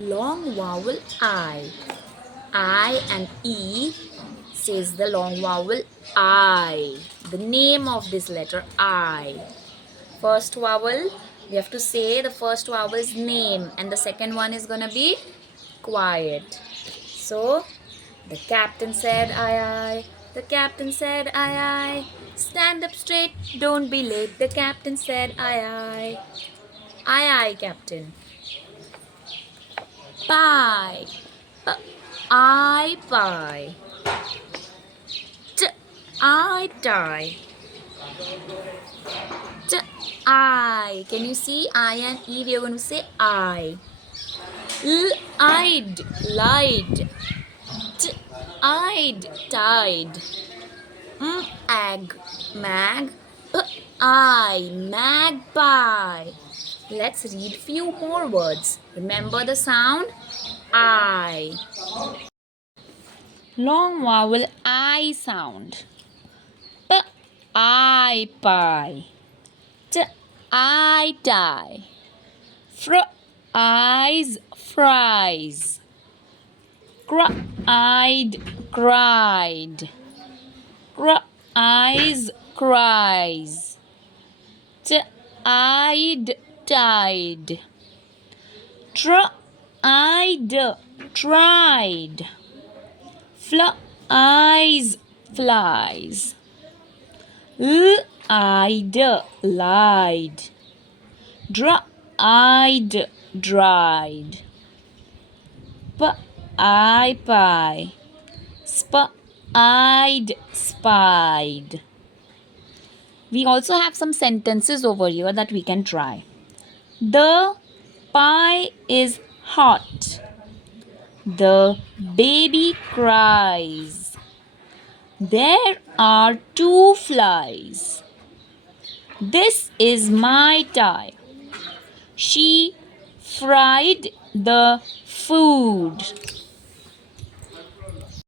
Long vowel I. I and E says the long vowel I. The name of this letter I. First vowel, we have to say the first vowel's name, and the second one is gonna be quiet. So, the captain said aye aye. The captain said aye aye. Stand up straight, don't be late. The captain said aye aye. Aye aye, captain. Pie. I pie. I die. I. Can you see I and E? We are going to say I. I'd lied. I'd tied. Ag mag. I magpie. Let's read few more words. Remember the sound I. Long vowel I sound. P I pie. T I tie. Fr eyes fries. Cr eyed cried. Cr eyes cries. T eyed tied. Tr eyed tried. Fl eyes flies. L-eyed lied. Dry-eyed dried. P-I pie. Sp-eyed spied. We also have some sentences over here that we can try. The pie is hot. The baby cries. There are two flies. This is my tie. She fried the food.